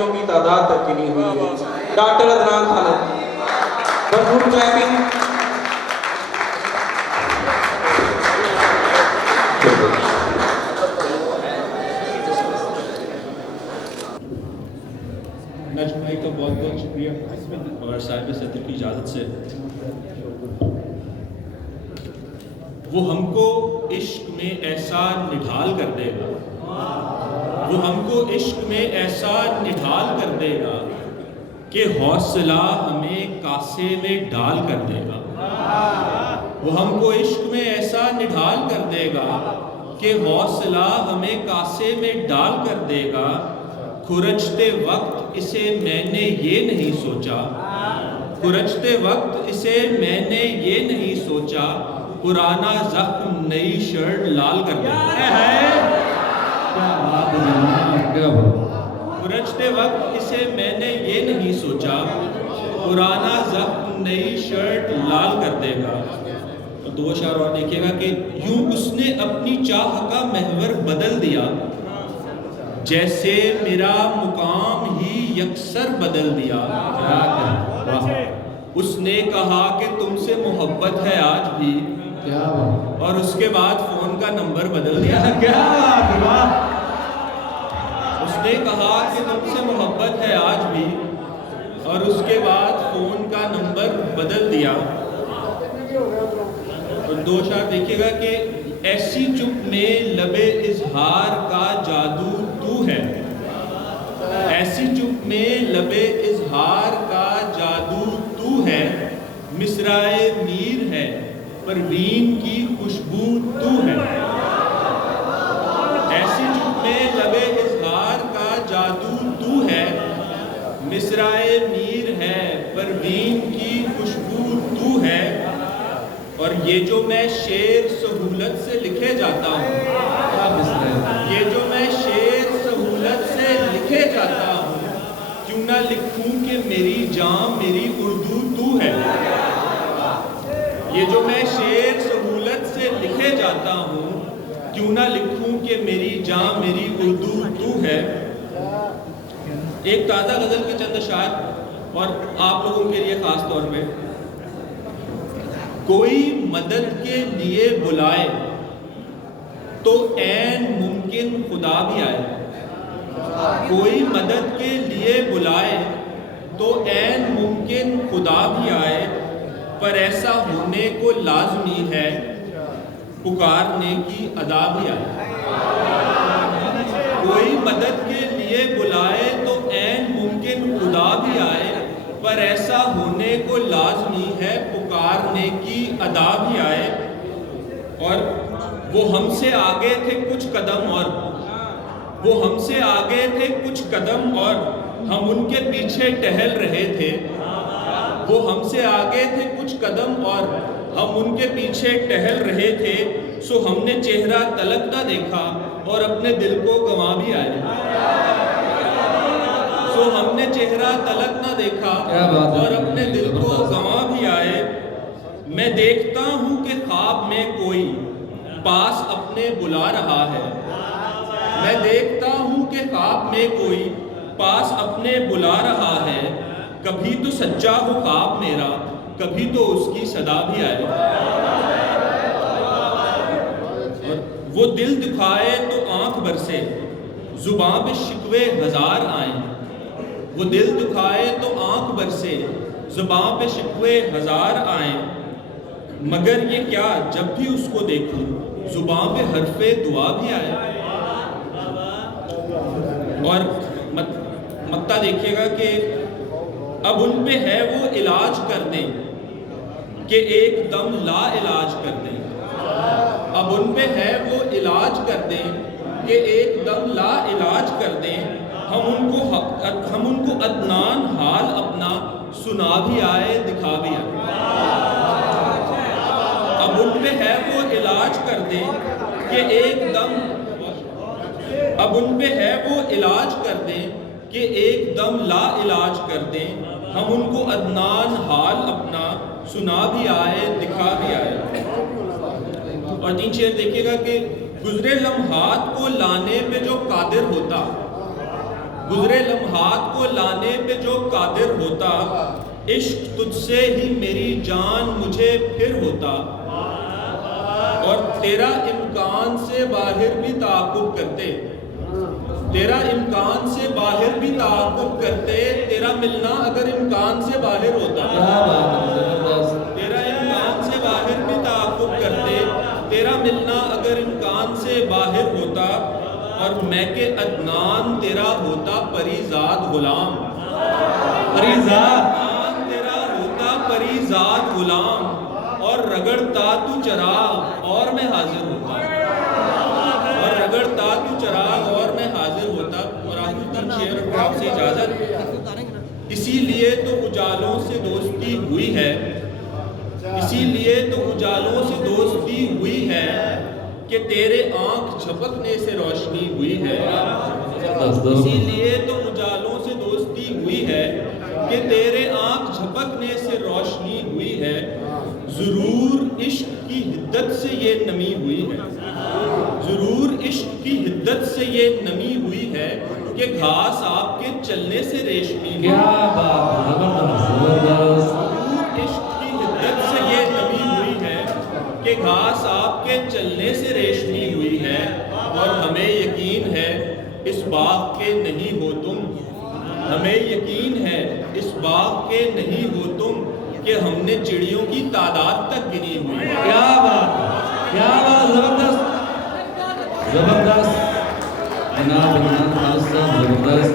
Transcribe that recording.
شہیدوں کی تعداد تک گنی ہوئی ہے. ڈاکٹر عدنان خالد. بھرپور کلیپنگ. نجم بھائی کا بہت بہت شکریہ اور صاحب صدر کی اجازت سے. وہ ہم کو عشق میں ایسا نڈھال کر دے گا, وہ ہم کو عشق میں ایسا نڈھال کر دے گا کہ حوصلہ ہمیں کاسے میں ڈال کر دے گا. وہ ہم کو عشق میں ایسا نڈھال کر دے گا کہ حوصلہ ہمیں کاسے میں ڈال کر دے گا. کھرچتے وقت اسے میں نے یہ نہیں سوچا, کھرچتے وقت اسے میں نے یہ نہیں سوچا, پرانا زخم نئی شرٹ لال کر دے گا. کھرچتے وقت اسے میں نے یہ نہیں سوچا, پرانا زخم نئی شرٹ لال کر دے گا. اور دو اشعار اور دیکھیے گا کہ یوں اس نے اپنی چاہ کا محور بدل دیا, جیسے میرا مقام ہی یکسر بدل دیا. اس نے کہا کہ تم سے محبت ہے آج بھی, اور اس کے بعد فون کا نمبر بدل دیا. اس نے کہا کہ تم سے محبت ہے آج بھی, اور اس کے بعد فون کا نمبر بدل دیا. اور دو اشعار دیکھیے گا کہ ایسی چپ میں لبے اظہار کا جادو تو ہے, ایسی چپ میں لبے اظہار کا جادو تو ہے, مصرعِ میر ہے پروین کی خوشبو تو ہے. ایسی چپ میں لبے اظہار کا جادو تو ہے, مصرعِ میر ہے پروین کی خوشبو تو ہے. اور یہ جو میں شعر سہولت سے لکھے جاتا ہوں, یہ جو میں شعر سہولت سے لکھے جاتا ہوں, کیوں نہ لکھوں کہ میری جان میری اردو تو ہے. یہ جو میں شعر سہولت سے لکھے جاتا ہوں, کیوں نہ لکھوں کہ میری جان میری اردو تو ہے. ایک تازہ غزل کے چند اشعار اور آپ لوگوں کے لیے خاص طور پہ. کوئی مدد کے لیے بلائے تو عین ممکن خدا بھی آئے, کوئی مدد کے لیے بلائے تو عین ممکن خدا بھی آئے, پر ایسا ہونے کو لازمی ہے پکارنے کی ادا بھی آئے. کوئی مدد کے لیے بلائے تو عین ممکن خدا بھی آئے, پر ایسا ہونے کو لازمی ہے پکارنے کی ادا بھی آئے. اور وہ ہم سے آگے تھے کچھ قدم, اور وہ ہم سے آگے تھے کچھ قدم, اور ہم ان کے پیچھے ٹہل رہے تھے. وہ ہم سے آگے تھے کچھ قدم, اور ہم ان کے پیچھے ٹہل رہے تھے. سو ہم نے چہرہ تلک نہ دیکھا اور اپنے دل کو گنوا بھی آئے. سو ہم نے چہرہ تلک نہ دیکھا اور اپنے دل کو گنوا بھی آئے. میں دیکھتا ہوں کہ خواب میں کوئی پاس اپنے بلا رہا ہے, میں دیکھتا ہوں کہ خواب میں کوئی پاس اپنے بلا رہا ہے. کبھی تو سچا ہو خواب میرا, کبھی تو اس کی صدا بھی آئے. اور وہ دل دکھائے تو آنکھ برسے, زباں پہ شکوے ہزار آئیں. وہ دل دکھائے تو آنکھ برسے, زباں پہ شکوے ہزار آئیں. مگر یہ کیا جب بھی اس کو دیکھوں زباں پہ حرف دعا بھی آئے. اور مقطع دیکھیے گا کہ اب ان پہ ہے وہ علاج کر دیں کہ ایک دم لا علاج کر دیں. اب ان پہ ہے وہ علاج کر دیں کہ ایک دم لا علاج کر دیں. ہم ان کو عدنان حال اپنا سنا بھی آئے دکھا بھی آئے. اب ان پہ ہے وہ علاج کر دیں کہ ایک دم, اب ان پہ ہے وہ علاج کر دیں کہ ایک دم لا علاج کر دیں. ہم ان کو عدنان حال اپنا سنا بھی آئے دکھا بھی آئے. اور تین شعر دیکھیے گا کہ گزرے لمحات کو لانے پہ جو قادر ہوتا, گزرے لمحات کو لانے پہ جو قادر ہوتا، عشق تجھ سے ہی میری جان مجھے پھر ہوتا، اور تیرا امکان سے باہر بھی تعاقب کرتے، تیرا امکان سے باہر بھی تعاقب کرتے، تیرا ملنا اگر امکان سے باہر ہوتا، تیرا امکان سے باہر بھی تعاقب کرتے، تیرا ملنا اگر امکان سے باہر ہوتا، اور میں کہ عدنان تیرا ہوتا پریزاد غلام، عدنان تیرا ہوتا پریزاد غلام، اور رگڑتا تو چراغ اور میں حاضر ہوتا، اور رگڑتا تو چراغ اور میں حاضر ہوتا۔ اور آخر تک شعر اور آپ سے اجازت۔ اسی لیے تو اجالوں سے دوستی ہوئی ہے، اسی لیے تو اجالوں سے دوستی ہوئی ہے، کہ تیرے آنکھ جھپکنے سے روشنی ہوئی ہے، اسی لیے تو اجالوں سے دوستی ہوئی ہے، کہ تیرے آنکھ جھپکنے سے روشنی ہوئی ہے، ضرور عشق کی حدت سے یہ نمی ہوئی ہے، ضرور عشق کی حدت سے یہ نمی ہوئی ہے، کہ گھاس آپ کے چلنے سے ریشمی ہوئی ہے، ضرور عشق کی حدت سے یہ نمی ہوئی ہے، کہ گھاس آپ کے چلنے سے ریشمی ہوئی ہے، اور ہمیں یقین ہے اس باغ کے نہیں ہو تم، ہمیں یقین ہے اس باغ کے نہیں ہو تم، کہ ہم نے چڑیوں کی تعداد تک گنی ہوئی ہے۔ کیا بات، کیا بات، زبردست زبردست، جناب عدنان خالص صاحب زبردست۔